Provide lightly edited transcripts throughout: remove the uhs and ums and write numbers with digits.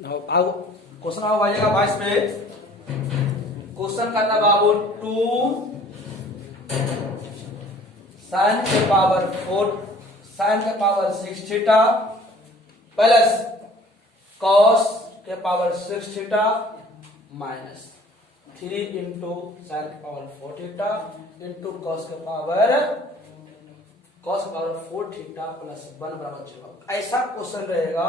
Question आओ आइएगा 22 पे। क्वेश्चन करना बाबू 2 साइन के पावर 4 साइन के पावर 6 थीटा प्लस कॉस के power 6 theta minus 3 into sine के पावर 4 थीटा इंटू कॉस के पावर 4 थीटा प्लस 1 बराबर 0। ऐसा क्वेश्चन रहेगा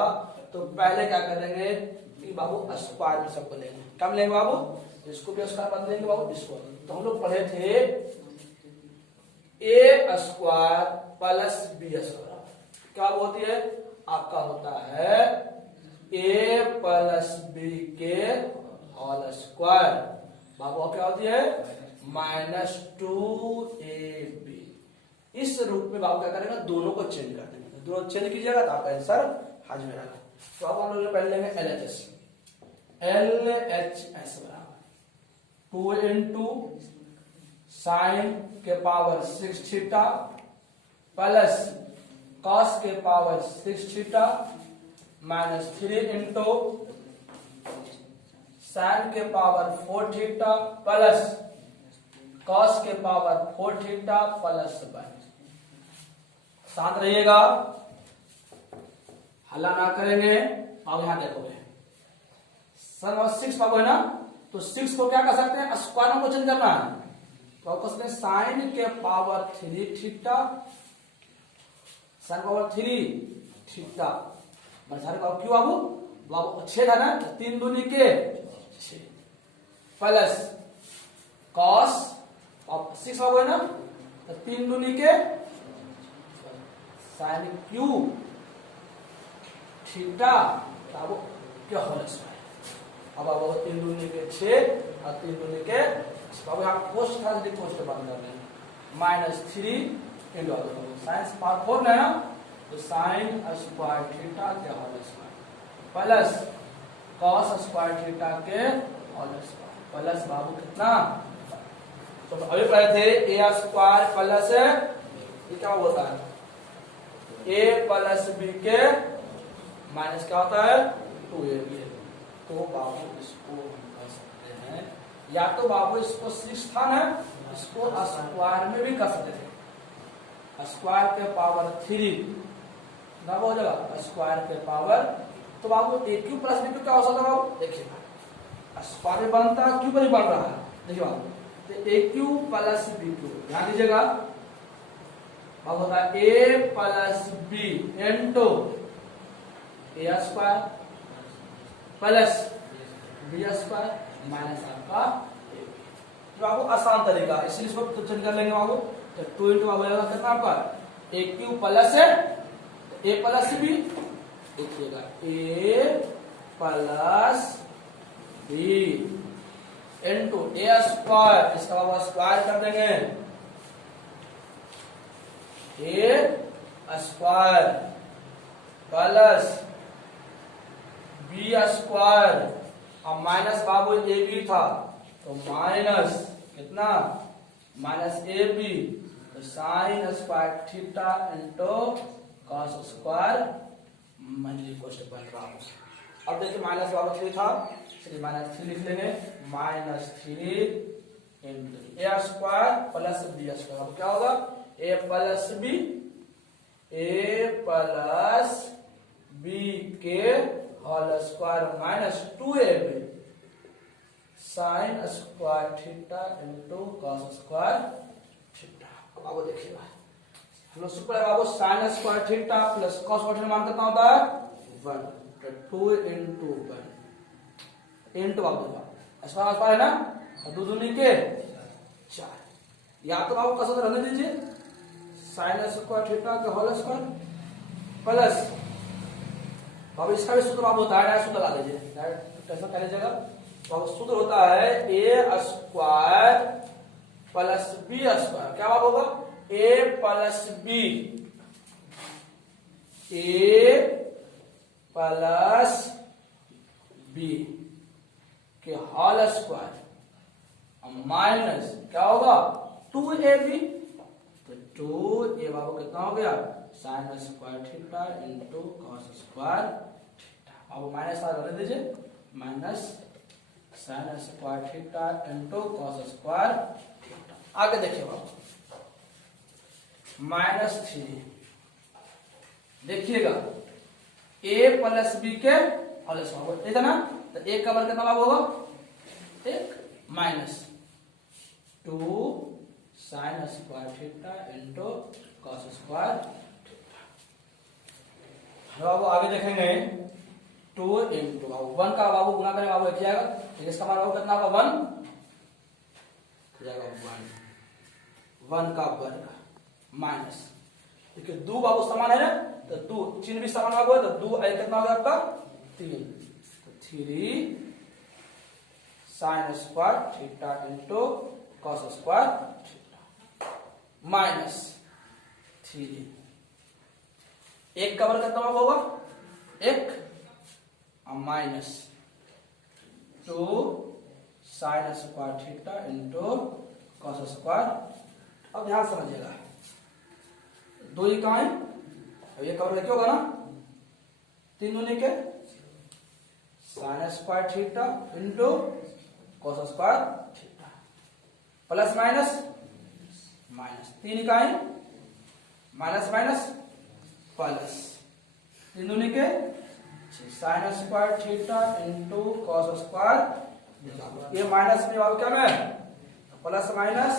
तो पहले क्या करेंगे कि बाबू स्क्वायर में सबको लेंगे। क्या लेंगे बाबू? इसको भी स्क्वायर बदलेंगे बाबू इसको। तो हम लोग पढ़े थे ए स्क्वायर प्लस बी स्क्वायर क्या होती है? आपका होता है ए प्लस बी के होल स्क्वायर बाबू क्या होती है? -2ab। इस रूप में बाबू क्या करेंगे? दोनों को चेंज कर देंगे। दोनों चेंज कीजिएगा तो आपका आंसर हाजिर रहेगा। तो अब हम लोग पहले लेंगे LHS बराबर 2 इंटू साइन के पावर 6 थीटा प्लस कॉस के power 6 theta minus 3 into sine के पावर 4 थीटा प्लस कॉस के पावर 4 थीटा प्लस 1। साथ रहिएगा, हल्ला ना करेंगे। अब यहां देखोगे सर 6 बाबू है ना, तो 6 को क्या कर सकते हैं? स्क्वायर में क्वेश्चन करना है तो आपको साइन के power 3 theta sine power 3 theta क्यों बाबू? बाबू 6 है ना, 3 दूनी के 6 प्लस कॉस 6 बाबू है ना, तो 3 दूनी के साइन क्यू थीटा बाबू क्या होल स्क्वायर। अब 3 दूनी के 6 और 3 दूनी के बाबू यहाँ पोस्ट था पोस्ट बंद कर लेंगे -3 इंटू साइन पावर 4 ना, तो साइन स्क्वायर थीटा के whole square plus cos square theta के होल स्क्वायर प्लस बाबू कितना? तो अभी पढ़े थे ए स्क्वायर प्लस ये क्या होता है? ए प्लस बी के माइनस क्या होता है? 2ab। तो बाबू इसको हम कर सकते हैं, या तो बाबू इसको 6 था ना, इसको स्क्वायर में भी कर सकते थे। स्क्वायर के पावर 3 ना हो जाएगा स्क्वायर के पावर, तो बाबू ए क्यू प्लस बी क्यू क्या हो सकता है बाबू? देखिए स्क्वायर में बनता है क्यू पर ही बन रहा है। देखिए बाबू तो A cube plus B cube ध्यान दीजिएगा बाबू होता है A plus B into A square plus B square minus आपका तो बाबू आसान तरीका, इसलिए इसको तो चेंज कर लेंगे बाबू। तो 2 इंटू बाबू कितना आपका ए क्यू प्लस ए प्लस बी, देखिएगा ए plus B into A square, इसका बाबू स्क्वायर कर देंगे ए स्क्वायर प्लस बी स्क्वायर और माइनस बाबू ए बी था तो माइनस कितना? -ab तो sine square theta into cos square बन रहा है। अब देखिए माइनस बाबू 3 था इसलिए -3 लिख लेंगे -3 into A square plus B square. अब क्या होगा? ए प्लस बी के whole square -2ab sine square theta into cos square theta. अब देखिएगा हम लोग सुपर बाबू sine square theta plus cos square theta मान कितना होता है? 1। तो 2 इंटू 1 इंटू बाबू स्क्वायर है ना, और 2 दूनी के 4। या तो बाबू कसरत रहने दीजिए साइन स्क्वायर थीटा के होल स्क्वायर प्लस बाबू इसका भी सूत्र बाबू होता है डायरेक्ट सूत्र लगा लीजिए, डायरेक्ट कैसा कर लीजिएगा बाबू। सूत्र होता है ए स्क्वायर प्लस बी स्क्वायर। क्या बाबू होगा? ए प्लस बी के होल स्क्वायर माइनस क्या होगा? 2ab। तो 2 ए बाबू कितना हो गया? Sine square theta into cos square theta. अब माइनस आ रहने दीजिए, minus sine square theta into cos square theta. आगे देखिए बाबू, -3 देखिएगा a प्लस बी के होल स्क्वायर, ठीक है ना। तो a का वर्ग कितना बाबू होगा, 1 minus 2 sine square theta into cos square theta. बाबू आगे देखेंगे 2 इंटू 1 का बाबू गुना करें बाबू एक जाएगा, इसका मान बाबू कितना होगा 1 जाएगा 1 का वर्ग माइनस, देखिए 2 बाबू समान है ना, तो 2 चिन्ह भी समान बाबू है, तो 2 कितना हो गया आपका 3, तो 3 sign square theta into cos square theta minus 3, 1 का वर्ग कितना होगा 1 minus 2 sine square theta into cos square. अब ध्यान समझिएगा, 2 इकाई, अब ये कवर लिखे होगा ना, 3 दूनी के sign square theta into cos square theta plus minus minus 3 इकाई माइनस माइनस प्लस 3 दूनी के sign square theta into cos square, ये माइनस में अब क्या में प्लस माइनस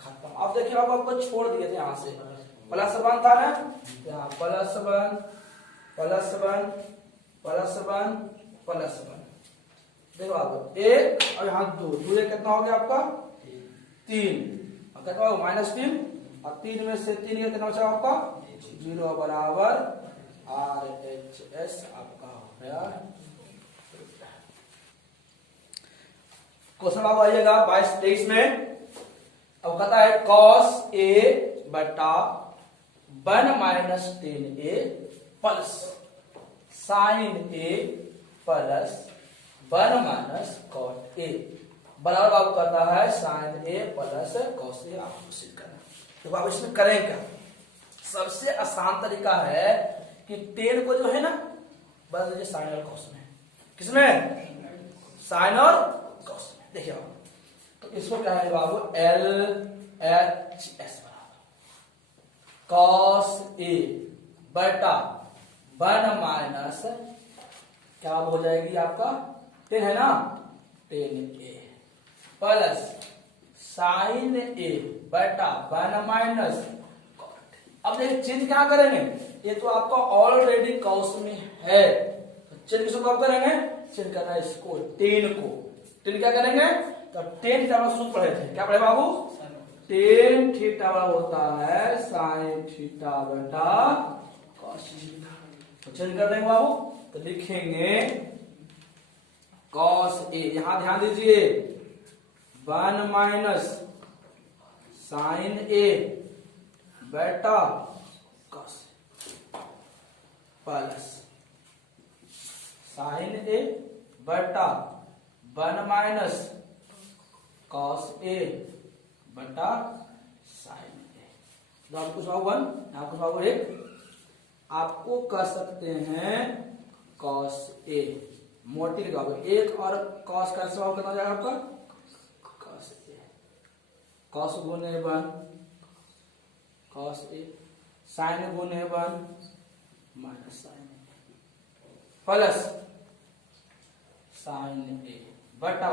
खत्म। अब देखिए आपको छोड़ दिए थे यहां से, प्लस 1 था ना, यहाँ प्लस 1 प्लस 1 प्लस 1 प्लस 1, देखो आप 1 और यहाँ 2, 2 कितना हो गया आपका 3, और कितना होगा -3, और 3 में से 3 कितना बचा आपका 0 बराबर RHS आपका हो गया। क्वेश्चन बाबू आइएगा 22-23 में। अब कहता है cos A बटा 1 minus 10A plus sine A plus 1 minus cot A बराबर बाबू कहता है sine A plus cos A। आपको सिद्ध करना, तो बाबू इसमें करें क्या, सबसे आसान तरीका है कि 10 को जो है ना बदल दीजिए साइन और cos में, किसमें साइन और cos में। देखिए बाबू, तो इसको क्या है बाबू LHS बराबर cos A बटा 1 माइनस क्या हो जाएगी आपका 10 है ना 10A प्लस साइन A बटा 1 माइनस। अब देखिए चेंज क्या करेंगे, ये तो आपका ऑलरेडी कॉस में है, तो चेंज किसको कब करेंगे, चेंज करना है इसको 10 को, 10 क्या करेंगे, तो 10 थीटा सूत्र पढ़े थे, क्या पढ़े बाबू 10 थीटा होता है साइन थीटा बटा कॉस थीटा। तो चेंज कर देंगे बाबू, तो लिखेंगे कॉस A, यहां ध्यान दीजिए 1 माइनस साइन A बेटा कॉस प्लस साइन A बटा 1 माइनस कॉस A बटा साइन A। तो आपको सवाल 1, आपको सवाल 1, आपको कह सकते हैं कॉस A मोटी का 1 और कॉस का सवाल कितना जाएगा आपका कॉस A, कॉस गुने 1 कॉस A, साइन गुने 1 minus sine plus sine A बटा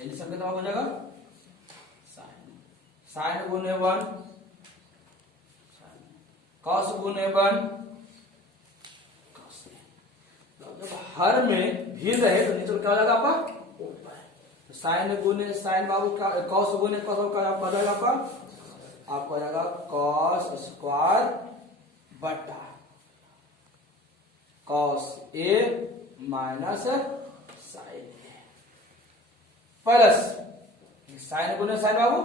यदि सब कितना हो जाएगा साइन गुने 1 कॉस गुने 1 कॉस A। जब हर में भी रहे तो नीचे क्या हो जाएगा आपका ऊपर, तो साइन गुने साइन बाबू का कॉस गुने कॉस का बदलेगा आपका, आपको आ जाएगा कॉस स्क्वायर बटा cos A minus sine A plus sine गुने साइन बाबू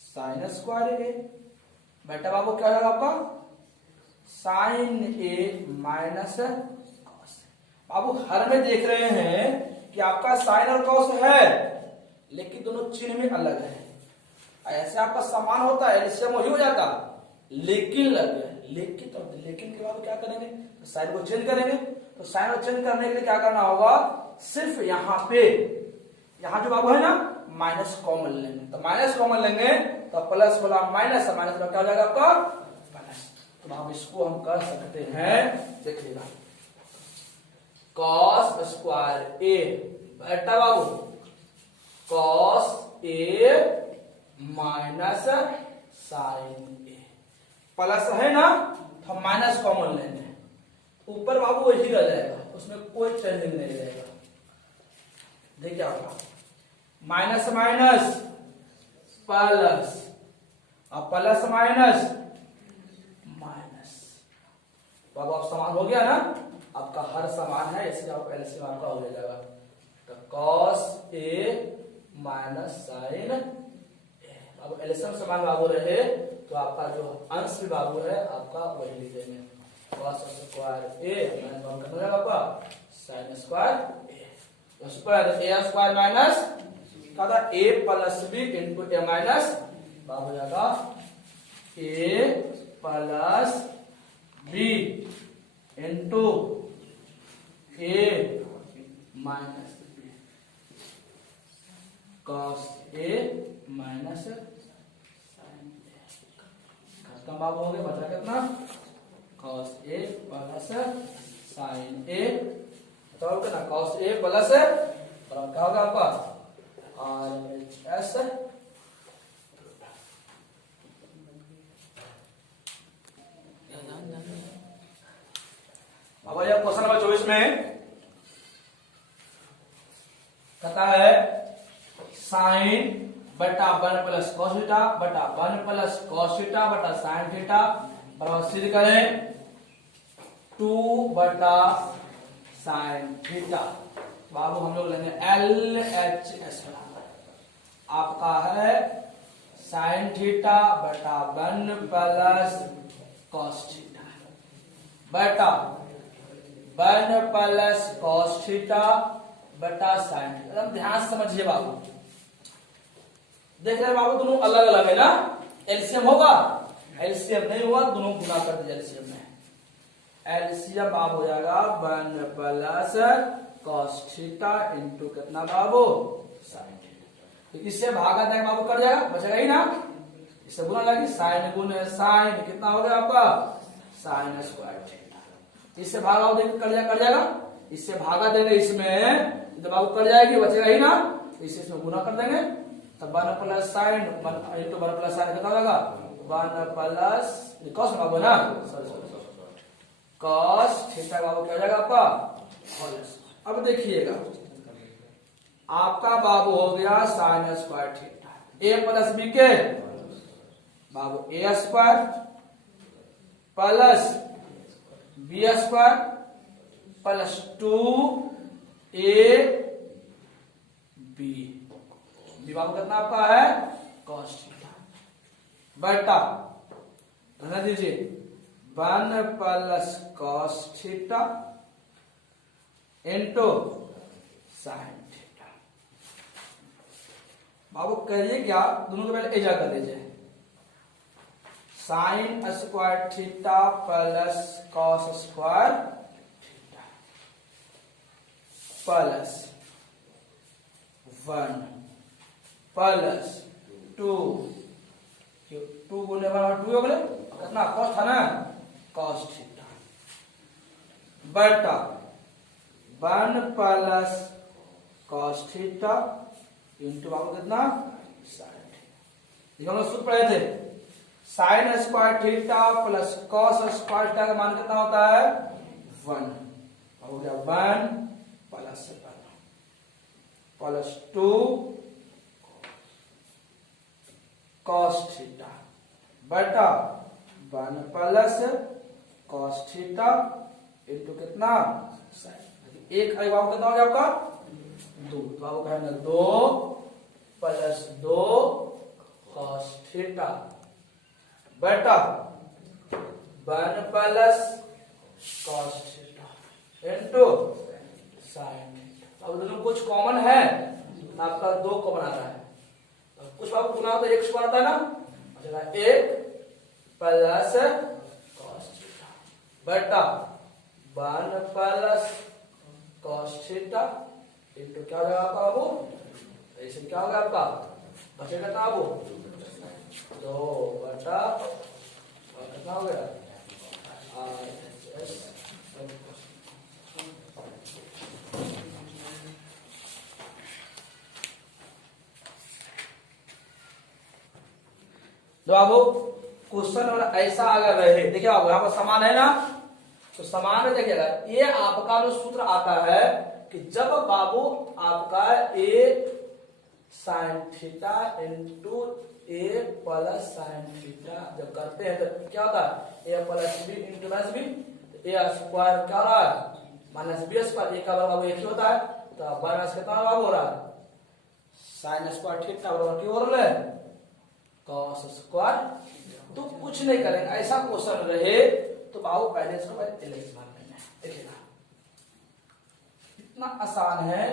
साइन स्क्वायर A बेटा बाबू क्या होगा आपका साइन A माइनस कॉस। बाबू हर में देख रहे हैं कि आपका साइन और कॉस है, लेकिन दोनों चिन्ह में अलग है। ऐसे आपका समान होता है एलसीएम वही हो जाता, लेकिन लग गया, लेकिन तो लेकिन के बाद क्या करेंगे, तो साइन को चेंज करेंगे, तो साइन को चेंज करने के लिए क्या करना होगा, सिर्फ यहाँ पे, यहाँ जो बाबू है ना माइनस कॉमन लेंगे, तो माइनस कॉमन लेंगे तो प्लस वाला माइनस, माइनस वाला क्या हो जाएगा आपका प्लस। तो अब इसको हम कर सकते हैं, देखिएगा cos स्क्वायर ए बेटा बाबू cos ए माइनस साइन ए, प्लस है ना तो हम माइनस कॉमन लेंगे, ऊपर बाबू वही रह जाएगा, उसमें कोई चेंजिंग नहीं रहेगा। देखिए आपका माइनस माइनस प्लस, अब प्लस माइनस माइनस, बाबू आप समान हो गया ना, आपका हर समान है इसलिए आप एलसीएम आपका हो जाएगा। तो cos ए माइनस साइन ए, बाबू एलसीएम समान बाबू रहे तो आपका जो अंश भी बाबू है आपका वही लिख देंगे, cos स्क्वायर ए माइनस बाबू कितना हो जाएगा आपका साइन स्क्वायर ए, उस पर ए स्क्वायर माइनस क्या था ए plus B into A minus बाबू हो जाएगा ए plus B into A minus B, cos A minus sign ए, खत्म बाबू हो गया, बचा कितना cos ए प्लस साइन ए, बताओ कितना cos ए प्लस और क्या होगा आपका RHS। अब यह क्वेश्चन नंबर 24 में कहता है साइन बटा 1 प्लस कॉस थीटा बटा 1 प्लस कॉस थीटा बटा साइन थीटा बराबर सिद्ध करें 2 बटा साइन थीटा। बाबू हम लोग लेंगे LHS, आपका है साइन थीटा बटा 1 प्लस कॉस थीटा बटा 1 प्लस कॉस थीटा बटा साइन थीटा। ध्यान से समझिए बाबू, देख रहे बाबू दोनों अलग अलग है ना, एलसीएम होगा, एलसीएम नहीं हुआ दोनों गुना कर दीजिए एलसीएम में, एलसीएम बाबू हो जाएगा 1 प्लस कॉस थीटा इंटू कितना बाबू साइन थीटा, तो इससे भागा जाएगा बाबू कट जाएगा, बचेगा ही ना, इससे गुना लगी साइन गुने साइन कितना हो गया आपका साइन स्क्वायर थीटा, इससे भागा कट जाएगा, इससे भागा देंगे इसमें तो बाबू कट जाएगी, बचेगा ही ना, इसे इसमें गुना कर देंगे, तब 1 plus sine into 1 plus sign कितना होगा 1 प्लस कॉस बाबू ना, कॉस थीटा बाबू क्या हो जाएगा आपका। अब देखिएगा आपका बाबू हो गया sine square theta, A plus B के बाबू A square plus B square plus 2 A B, बाबू कितना आपका है कॉस थीटा बटा रहने दीजिए 1 प्लस cos theta into sine theta. बाबू करिए क्या, दोनों को पहले एजा कर दीजिए, sine square theta plus cos square theta plus 1 plus 2 गुने 1 2 हो गए, कितना कॉस था ना कॉस थीटा बटा 1 प्लस कॉस थीटा इंटू बाबू कितना साइन थीटा। हम लोग सूत्र पढ़े थे sign square theta plus cos square theta का मान कितना होता है 1, हो गया 1 प्लस 1 प्लस 2 कॉस थीटा बटा 1 प्लस कॉस थीटा इंटू कितना साइन, एक आई बाबू कितना हो गया आपका 2, तो बाबू कहेंगे 2 प्लस 2 कॉस थीटा बटा 1 प्लस cos theta into sine theta. अब दोनों कुछ कॉमन है, आपका 2 कॉमन आ रहा है, कुछ बाबू गुना तो 1 स्क्वायर आता है ना, 1 प्लस कॉस थीटा बटा 1 प्लस कॉस थीटा इंटू क्या हो जाएगा आपका बाबू, ऐसे क्या होगा आपका बचेगा कितना बाबू 2 और कितना हो गया RHS। तो बाबू क्वेश्चन और ऐसा अगर रहे, देखिए बाबू यहाँ पर समान है ना, तो समान में देखिएगा ये आपका जो सूत्र आता है कि जब बाबू आपका a sine theta into a plus sine theta जब करते हैं तो क्या होता है a plus B into minus B, a square क्या हो रहा है माइनस बी स्क्वायर, a का बराबर एक ही होता है, तो माइनस कितना बराबर हो रहा है साइन स्क्वायर थीटा बराबर क्यों हो रहा है कॉस स्क्वायर। तो कुछ नहीं करेंगे, ऐसा क्वेश्चन रहे तो बाबू पहले इसको एलएस मान लेंगे। देखिएगा इतना आसान है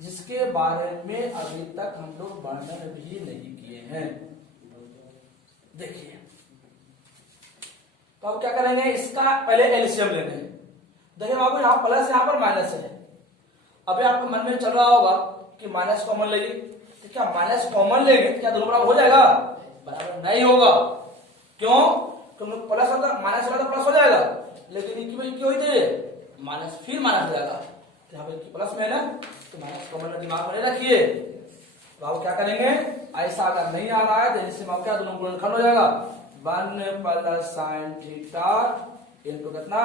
जिसके बारे में अभी तक हम लोग वर्णन भी नहीं किए हैं। देखिए तो अब क्या करेंगे, इसका पहले एलसीएम लेंगे। देखिए बाबू यहाँ प्लस यहाँ पर माइनस है, अभी आपके मन में चल रहा होगा कि माइनस कॉमन लेंगे, तो क्या माइनस कॉमन लेंगे क्या दोनों बराबर हो जाएगा, बराबर नहीं होगा। क्यों, क्योंकि प्लस होता माइनस होगा तो प्लस हो जाएगा, लेकिन इक्वल हुई थी माइनस फिर माइनस हो जाएगा, तो यहाँ पे प्लस में है ना तो माइनस कॉमन दिमाग में रखिए। तो आप क्या करेंगे, ऐसा अगर नहीं आ रहा है तो इससे आप क्या दोनों गुणनखंड हो जाएगा 1 प्लस साइन थीटा इनटू कितना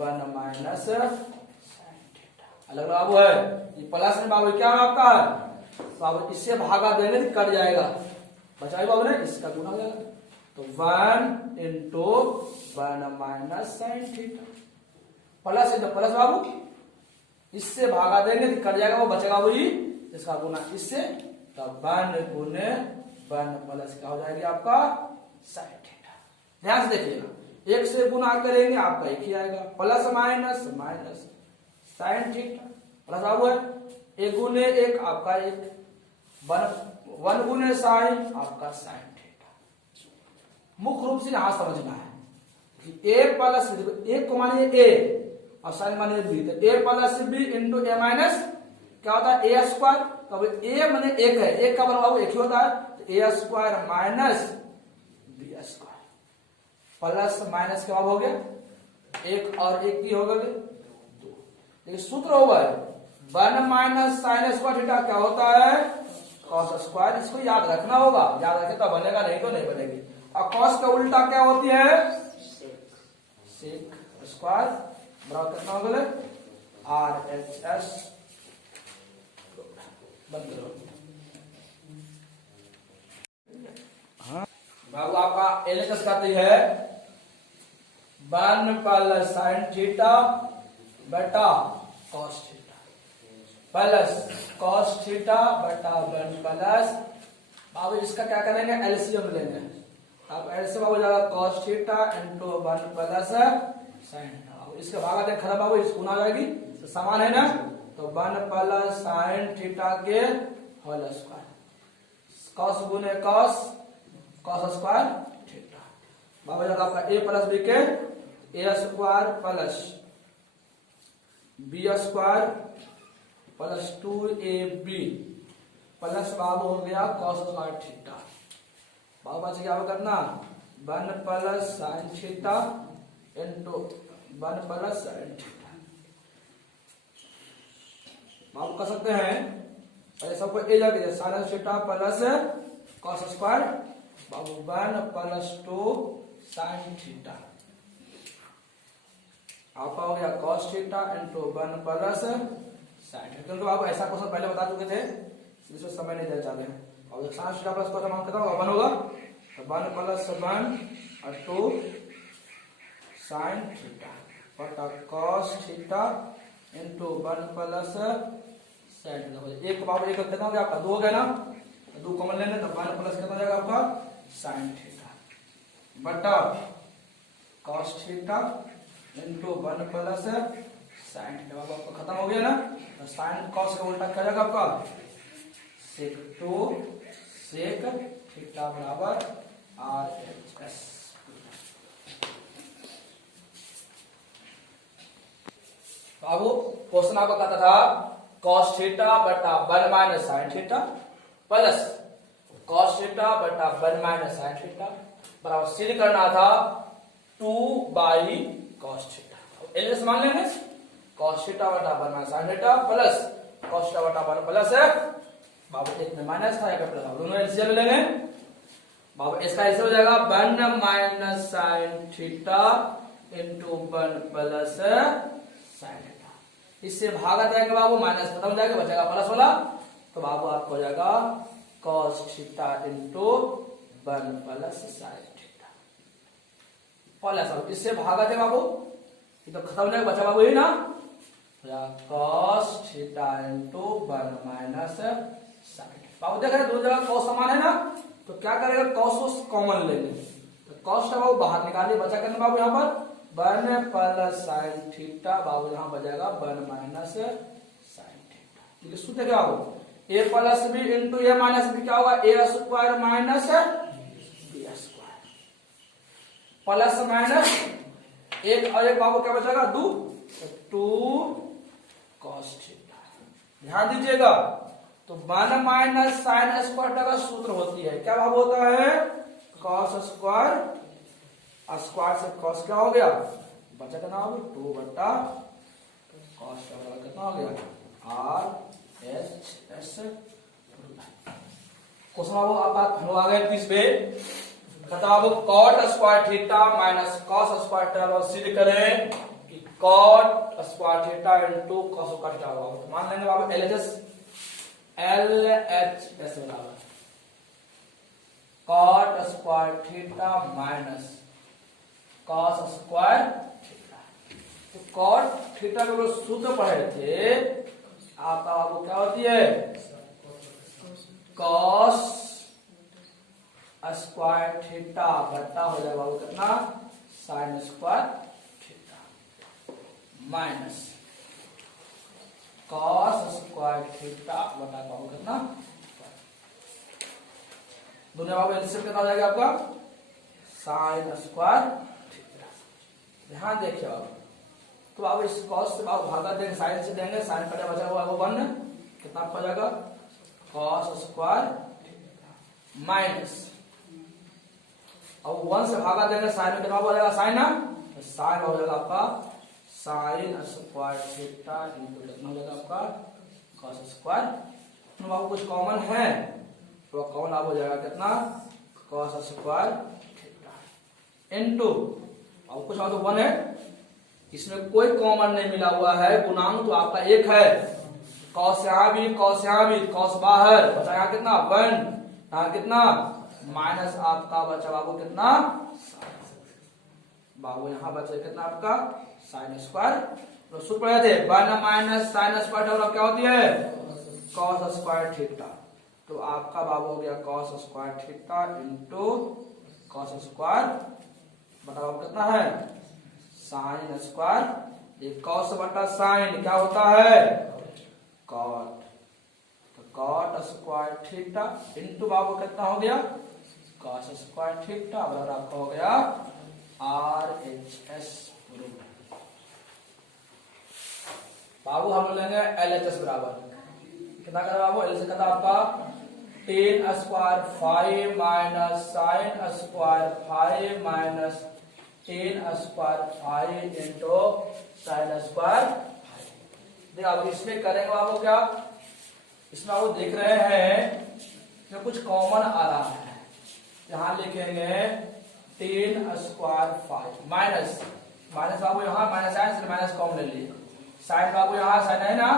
1 माइनस साइन थीटा। अलग बाबू है ये प्लस में बाबू क्या आपका है, बाबू इससे भागा देने कट जाएगा, बचाए बाबू ने इसका गुना हो जाएगा, तो 1 इंटू 1 minus sine theta plus into plus बाबू इससे भागा देंगे तो कट जाएगा, वो बचेगा वही इसका गुना इससे, तब 1 गुने 1 प्लस क्या हो जाएगी आपका साइन थीटा। ध्यान से देखिएगा एक से गुना करेंगे आपका एक ही आएगा, plus minus minus sine theta plus बाबू है एक गुने एक आपका एक 1 गुने साइन आपका साइन थीटा। मुख्य रूप से यहां समझना है कि a प्लस एक को मानिए a और साइन मानिए b, तो a plus B into A minus क्या होता है ए स्क्वायर, तो a माने एक है, एक का बराबर एक ही होता है, तो A square minus B square plus minus के बाद हो गया एक और एक की हो गए 2। देखिए सूत्र होगा 1 माइनस साइन स्क्वायर थीटा क्या होता है कॉस स्क्वायर, इसको याद रखना होगा, याद रखे तो बनेगा नहीं तो नहीं बनेगी। और कॉस का उल्टा क्या होती है सेक स्क्वायर बराबर कितना हो गया RHS। बंद करो हाँ बाबू आपका एलएचएस कहती है 1 प्लस साइन थीटा बटा cos theta plus cos theta बटा 1 प्लस बाबू इसका क्या करेंगे एलसीएम लेंगे, अब एलसीएम हो जाएगा cos theta into 1 plus sine theta, इसके भागा दे खराब बाबू इस गुना हो जाएगी तो समान है ना, तो 1 प्लस साइन थीटा के होल स्क्वायर कॉस गुने कॉस कॉस स्क्वायर थीटा बाबू जाएगा आपका a प्लस बी के A square plus B square plus 2ab plus बाबू हो गया कॉस स्क्वायर थीटा। बाबू बच क्या करना 1 plus sine theta into 1 plus sine theta. बाबू कर सकते हैं पहले सबको ए जाके sine theta plus cos square बाबू 1 प्लस 2 साइन थीटा आपका हो गया cos theta into 1 plus sine theta. क्योंकि बाबू ऐसा क्वेश्चन पहले बता चुके थे इसमें समय नहीं देना चाहते हैं, और साइन थीटा प्लस कॉस मान कितना होगा 1 होगा, तो 1 प्लस 1 और 2 साइन थीटा बटा cos theta into 1 plus sine theta. एक बाबू एक कितना हो गया आपका 2 हो गया ना, 2 कॉमन लेने तो 1 प्लस कितना हो जाएगा आपका साइन थीटा बटा cos theta into 1 plus sine theta. बाबू आपका खत्म हो गया ना, तो साइन कॉस का उल्टा क्या जाएगा आपका सेक 2 सेक थीटा बराबर RHS। बाबू क्वेश्चन आपका कहता था cos थीटा बटा 1 minus sine theta plus cos theta बटा 1 माइनस साइन थीटा बराबर सिद्ध करना था 2 बाई cos थीटा। एलएस मान लेंगे cos थीटा बटा 1 minus sine theta plus cos theta बटा 1 प्लस है बाबू एक में माइनस था एक में प्लस, दोनों एलसीएम ले लेंगे बाबू। इसका ऐसे हो जाएगा 1 minus sine theta into 1 plus sine theta. इससे भागा जाएगा बाबू, माइनस खत्म हो जाएगा, बचेगा प्लस वाला, तो बाबू आपको हो जाएगा cos theta into 1 plus sine theta plus. अब इससे भागा दे बाबू, ये तो खत्म हो जाएगा, बचा बाबू यही ना, cos theta into 1 minus sine. बाबू देख रहे दो जगह cos समान है ना, तो क्या करेगा cos को कॉमन लेंगे, तो cos का बाबू बाहर निकालिए, बचा करना बाबू यहाँ पर 1 प्लस साइन थीटा बाबू यहाँ बचेगा 1 माइनस साइन थीटा। ठीक है सूत्र क्या बाबू a plus B into A minus B क्या होगा a square minus B square plus minus एक और एक बाबू क्या बचेगा 2 cos थीटा। ध्यान दीजिएगा तो 1 माइनस साइन स्क्वायर का सूत्र होती है क्या बाबू होता है cos स्क्वायर, स्क्वायर से cos क्या हो गया बचा कितना हो गया 2 बटा cos का कितना हो गया r h s। क्वेश्चन बाबू आप हम लोग आ गए 30 पे बताओ cot square theta minus cos square theta सिद्ध करें कि cot square theta into cos square theta होगा। मान लेंगे बाबू LHS बराबर cot square theta minus cos square theta. तो cot थीटा के लोग सूत्र पढ़े थे आपका बाबू क्या होती है cos स्क्वायर थीटा बटा हो जाएगा बाबू कितना sign square theta minus cos square theta बटा बाबू कितना दोनों बाबू एलसीएम कितना हो जाएगा आपका साइन स्क्वायर थीटा। ध्यान देखिए बाबू तो बाबू इस cos से बाबू भागा देंगे साइन से देंगे, साइन कटा बचा हुआ है वो 1 कितना आपका हो जाएगा cos स्क्वायर थीटा माइनस अब 1 से भागा देंगे साइन में कितना हो जाएगा साइन ना, साइन हो जाएगा आपका साइन स्क्वायर थीटा इनटू कितना हो जाएगा आपका cos स्क्वायर। तो बाबू कुछ कॉमन है तो कॉमन आप हो जाएगा कितना cos स्क्वायर थीटा इनटू अब कुछ तो 1 है, इसमें कोई कॉमन नहीं मिला हुआ है, गुणांक तो आपका 1 है, cos यहाँ भी cos बाहर बचा यहाँ कितना 1, यहाँ कितना माइनस आपका बचा बाबू कितना बाबू यहाँ बचा कितना आपका साइन स्क्वायर। तो सूत्र पढ़े थे 1 माइनस साइन स्क्वायर क्या होती है cos स्क्वायर थीटा। तो आपका बाबू हो गया cos square theta into cos square बटा बाबू कितना है साइन स्क्वायर, ये cos बटा साइन क्या होता है cot, तो cot स्क्वायर थीटा इंटू बाबू कितना हो गया cos स्क्वायर थीटा बराबर आपका हो गया RHS। बाबू हम लेंगे LHS बराबर कितना कर बाबू LHS कितना आपका tan square 5 minus sine square 5 minus tan square 5 into sine square 5। देखो अब इसमें करेंगे बाबू क्या, इसमें आप देख रहे हैं कि कुछ कॉमन आ रहा है, यहां लिखेंगे tan स्क्वायर 5 माइनस माइनस बाबू यहाँ माइनस साइन से माइनस कॉमन ले लिए, साइन बाबू यहाँ साइन है ना,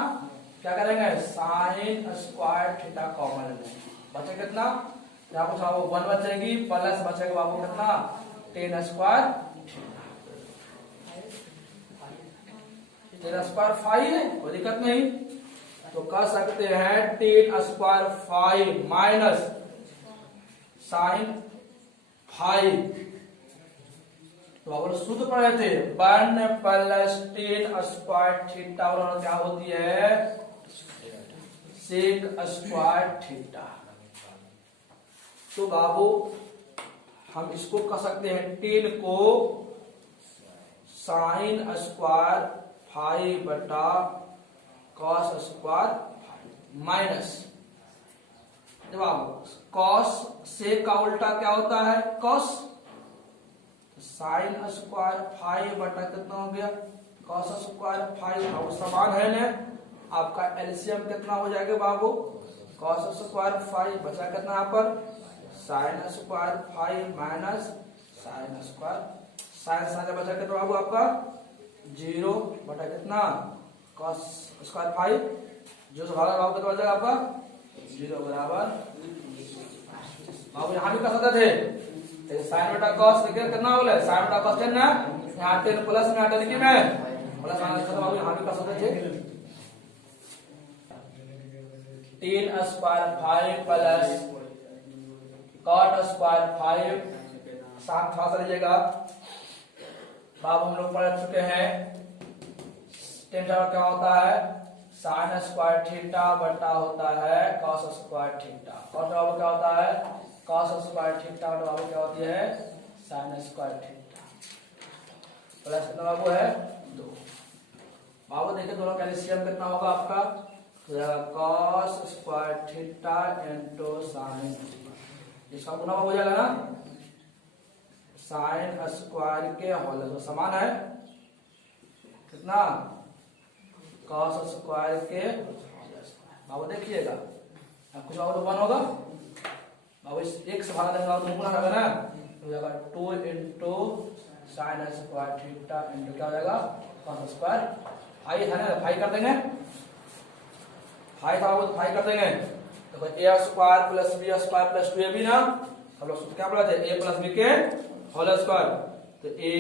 क्या करेंगे साइन स्क्वायर थीटा कॉमन ले बचे कितना यहाँ कुछ बाबू 1 बचेगी प्लस बचेगा बाबू कितना tan स्क्वायर tan स्क्वायर 5 है कोई दिक्कत नहीं, तो कह सकते हैं tan स्क्वायर 5 माइनस साइन 5। तो आप सूत्र पढ़े थे 1 प्लस tan स्क्वायर थीटा और क्या होती है सेक स्क्वायर थीटा। तो बाबू हम इसको कह सकते हैं tan को साइन स्क्वायर फाइव बटा कॉस स्क्वायर माइनस, जब आप कॉस से का उल्टा क्या होता है कॉस, साइन स्क्वायर फाइव बटा कितना हो गया कॉस स्क्वायर फाइव, और समान है ना, आपका एलसीएम कितना हो जाएगा बाबू, कॉस स्क्वायर फाइव बचा कितना यहाँ पर sine square five minus sine square, sine sine बचा कितना बाबू आपका 0 बटा कितना कॉस स्क्वायर फाइव, जो भागा बाबू कितना बचेगा आपका 0 बराबर बाबू, यहाँ भी कर सकते थे साइन बटा कॉस कितना हो गया साइन बटा कॉस 10 ना, यहाँ 10 प्लस में 10 की में प्लस बाबू यहाँ भी कर सकते थे 10 स्क्वायर 5 प्लस कॉट स्क्वायर 5, साथ थोड़ा सा लीजिएगा बाबू, हम लोग पढ़ चुके हैं टेन क्या होता है साइन स्क्वायर थीटा बटा होता है कॉस स्क्वायर थीटा, और बाबू क्या होता है कॉस स्क्वायर थीटा और बाबू क्या होती है साइन स्क्वायर थीटा, प्लस कितना बाबू है 2। बाबू देखिए दोनों का एलसीएम कितना होगा आपका, cos square theta into sign, इसका गुना हो जाएगा ना साइन स्क्वायर के होल तो समान है कितना कॉस स्क्वायर के, बाबू देखिएगा कुछ बाबू तो 1 होगा बाबू, इस एक से भाग देंगे तो गुना होगा ना, तो जाएगा 2 into sine square theta into क्या हो जाएगा कॉस स्क्वायर फाइव है ना, फाइव कर देंगे फाइव था तो फाइव कर देंगे, देखो A square plus B square plus 2ab ना, हम लोग सूत्र क्या पढ़ा थे ए प्लस बी के होल स्क्वायर, तो ए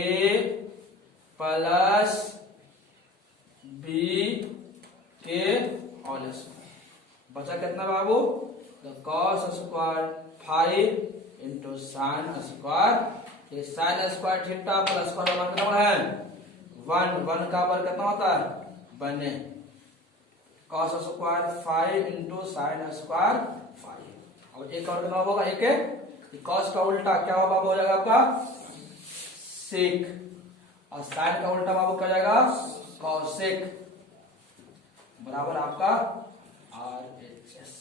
प्लस बी के होल स्क्वायर बचा कितना बाबू, तो cos square 5 into sine square, ये sine square theta plus square one कितना है 1 का वर्ग कितना होता है बने cos square 5 into sine square 5, और एक और कितना होगा एक कॉस का उल्टा क्या होगा हो जाएगा आपका सेक, और साइन का उल्टा बाबू क्या जाएगा कॉसेक बराबर आपका RHS।